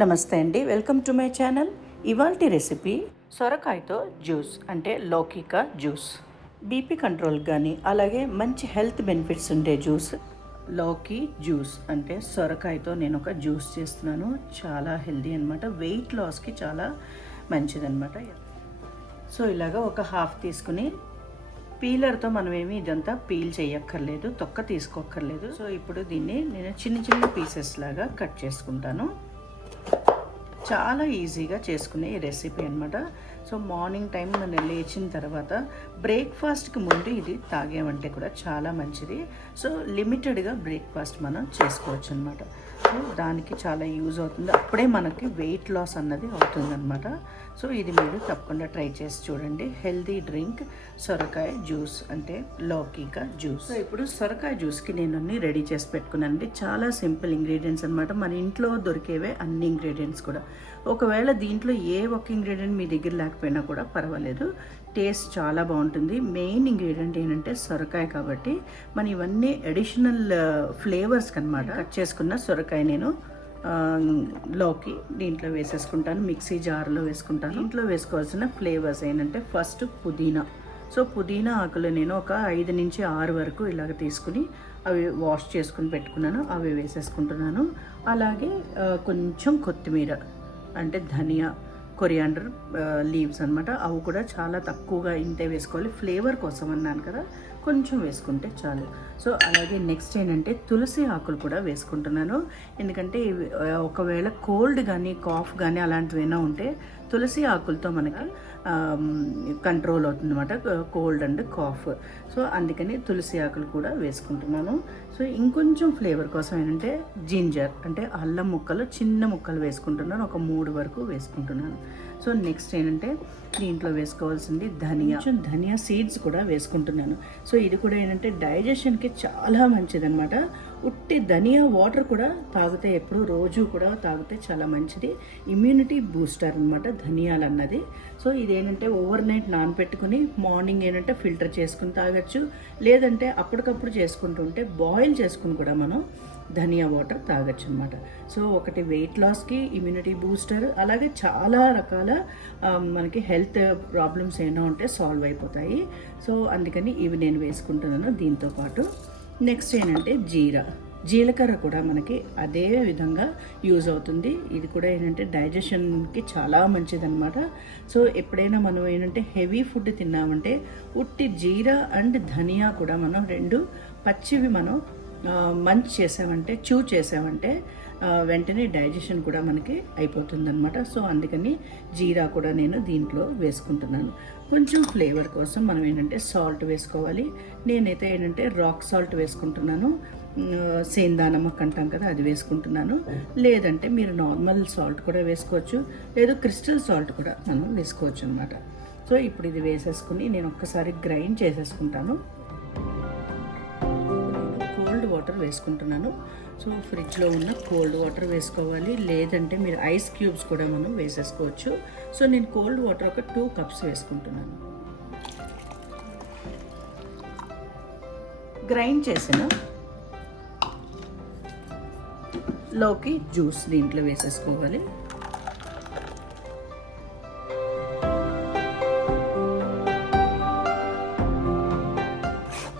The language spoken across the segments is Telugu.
నమస్తే అండి, వెల్కమ్ టు మై ఛానల్. ఇవాల్టి రెసిపీ సొరకాయతో జ్యూస్ అంటే లౌకిక జ్యూస్. బీపీ కంట్రోల్ కానీ అలాగే మంచి హెల్త్ బెనిఫిట్స్ ఉండే జ్యూస్ లౌకి జ్యూస్. అంటే సొరకాయతో నేను ఒక జ్యూస్ చేస్తున్నాను. చాలా హెల్దీ అనమాట, వెయిట్ లాస్కి చాలా మంచిదన్నమాట. సో ఇలాగా ఒక హాఫ్ తీసుకుని పీలర్తో మనమేమి ఇదంతా పీల్ చేయక్కర్లేదు, తొక్క తీసుకోక్కర్లేదు. సో ఇప్పుడు దీన్ని నేను చిన్న చిన్న పీసెస్ లాగా కట్ చేసుకుంటాను. చాలా ఈజీగా చేసుకునే ఈ రెసిపీ అనమాట. సో మార్నింగ్ టైం మనం లేచిన తర్వాత బ్రేక్ఫాస్ట్కి ముందు ఇది తాగామంటే కూడా చాలా మంచిది. సో లిమిటెడ్గా బ్రేక్ఫాస్ట్ మనం చేసుకోవచ్చు అనమాట. సో దానికి చాలా యూజ్ అవుతుంది, అప్పుడే మనకి వెయిట్ లాస్ అన్నది అవుతుందన్నమాట. సో ఇది మీరు తప్పకుండా ట్రై చేసి చూడండి. హెల్దీ డ్రింక్ సొరకాయ జ్యూస్ అంటే లౌకిక జ్యూస్. సో ఇప్పుడు సొరకాయ జ్యూస్కి నేను అన్ని రెడీ చేసి పెట్టుకున్నానండి. చాలా సింపుల్ ఇంగ్రీడియంట్స్ అనమాట, మన ఇంట్లో దొరికేవే అన్ని ఇంగ్రీడియంట్స్ కూడా. ఒకవేళ దీంట్లో ఏ ఒక్క ఇంగ్రీడియంట్ మీ దగ్గర లేకపోయినా కూడా పర్వాలేదు, టేస్ట్ చాలా బాగుంటుంది. మెయిన్ ఇంగ్రీడియంట్ ఏంటంటే సొరకాయ కాబట్టి మనం ఇవన్నీ అడిషనల్ ఫ్లేవర్స్కి అనమాట. కట్ చేసుకున్న సొరకాయ నేను లోకి దీంట్లో వేసేసుకుంటాను, మిక్సీ జార్లో వేసుకుంటాను. దీంట్లో వేసుకోవాల్సిన ఫ్లేవర్స్ ఏంటంటే ఫస్ట్ పుదీనా. సో పుదీనా ఆకులు నేను ఒక 5 నుంచి 6 వరకు ఇలాగ తీసుకుని అవి వాష్ చేసుకుని పెట్టుకున్నాను, అవి వేసేసుకుంటున్నాను. అలాగే కొంచెం కొత్తిమీర అంటే ధనియా, కొరియాండర్ లీవ్స్ అనమాట, అవి కూడా చాలా తక్కువగా ఇంతే వేసుకోవాలి, ఫ్లేవర్ కోసం అన్నాను కదా, కొంచెం వేసుకుంటే చాలు. సో అలాగే నెక్స్ట్ ఏంటంటే తులసి ఆకులు కూడా వేసుకుంటున్నాను. ఎందుకంటే ఒకవేళ కోల్డ్ కానీ కాఫ్ కానీ అలాంటివైనా ఉంటే తులసి ఆకులతో మనకి కంట్రోల్ అవుతుంది అనమాట, కోల్డ్ అండ్ కాఫ్. సో అందుకని తులసి ఆకులు కూడా వేసుకుంటున్నాను. సో ఇంకొంచెం ఫ్లేవర్ కోసం ఏంటంటే జింజర్ అంటే అల్లం ముక్కలు, చిన్న ముక్కలు వేసుకుంటున్నాను, ఒక 3 వరకు వేసుకుంటున్నాను. సో నెక్స్ట్ ఏంటంటే దీంట్లో వేసుకోవాల్సింది ధనియా, కొంచెం ధనియా సీడ్స్ కూడా వేసుకుంటున్నాను. సో ఇది కూడా ఏంటంటే డైజెషన్కి చాలా మంచిదన్నమాట. ఉట్టి ధనియా వాటర్ కూడా తాగితే, ఎప్పుడు రోజు కూడా తాగితే చాలా మంచిది, ఇమ్యూనిటీ బూస్టర్ అనమాట ధనియాలు అన్నది. సో ఇదేంటంటే ఓవర్ నైట్ నానపెట్టుకుని మార్నింగ్ ఏంటంటే ఫిల్టర్ చేసుకుని తాగొచ్చు, లేదంటే అప్పటికప్పుడు చేసుకుంటుంటే బాయిల్ చేసుకుని కూడా మనం ధనియా వాటర్ తాగొచ్చు అనమాట. సో ఒకటి వెయిట్ లాస్కి, ఇమ్యూనిటీ బూస్టర్, అలాగే చాలా రకాల మనకి హెల్త్ ప్రాబ్లమ్స్ ఏమైనా ఉంటే సాల్వ్ అయిపోతాయి. సో అందుకని ఇవి నేను వేసుకుంటున్నాను. దీంతో పాటు నెక్స్ట్ ఏంటంటే జీలకర్ర కూడా మనకి అదే విధంగా యూజ్ అవుతుంది. ఇది కూడా ఏంటంటే డైజెషన్కి చాలా మంచిదన్నమాట. సో ఎప్పుడైనా మనం ఏంటంటే హెవీ ఫుడ్ తిన్నామంటే ఉట్టి జీరా అండ్ ధనియా కూడా మనం 2 పచ్చివి మనం మంచ్ చేసామంటే, చూ చేసామంటే వెంటనే డైజెషన్ కూడా మనకి అయిపోతుంది అనమాట. సో అందుకని జీరా కూడా నేను దీంట్లో వేసుకుంటున్నాను. కొంచెం ఫ్లేవర్ కోసం మనం ఏంటంటే సాల్ట్ వేసుకోవాలి. నేనైతే ఏంటంటే రాక్ సాల్ట్ వేసుకుంటున్నాను, సేందానమ్మకు అంటాం కదా, అది వేసుకుంటున్నాను. లేదంటే మీరు నార్మల్ సాల్ట్ కూడా వేసుకోవచ్చు, లేదు క్రిస్టల్ సాల్ట్ కూడా మనం వేసుకోవచ్చు అనమాట. సో ఇప్పుడు ఇది వేసేసుకుని నేను ఒక్కసారి గ్రైండ్ చేసేసుకుంటాను. కోల్డ్ వాటర్ వేసుకుంటున్నాను. సో ఫ్రిడ్జ్లో ఉన్న కోల్డ్ వాటర్ వేసుకోవాలి, లేదంటే మీరు ఐస్ క్యూబ్స్ కూడా మనం వేసేసుకోవచ్చు. సో నేను కోల్డ్ వాటర్ ఒక 2 కప్స్ వేసుకుంటున్నాను. గ్రైండ్ చేసిన లౌకి జ్యూస్ దీంట్లో వేసేసుకోవాలి.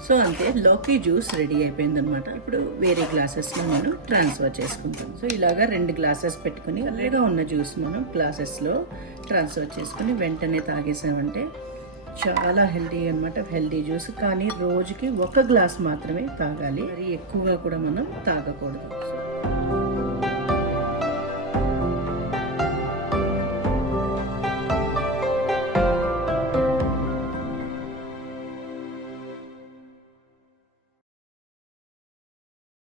సో అంతే, లౌకి జ్యూస్ రెడీ అయిపోయిందనమాట. ఇప్పుడు వేరే గ్లాసెస్లో మనం ట్రాన్స్ఫర్ చేసుకుంటాం. సో ఇలాగా 2 గ్లాసెస్ పెట్టుకుని అలాగా ఉన్న జ్యూస్ మనం గ్లాసెస్లో ట్రాన్స్ఫర్ చేసుకుని వెంటనే తాగేసామంటే చాలా హెల్దీ అనమాట. హెల్దీ జ్యూస్ కానీ రోజుకి 1 గ్లాస్ మాత్రమే తాగాలి, మరి ఎక్కువగా కూడా మనం తాగకూడదు.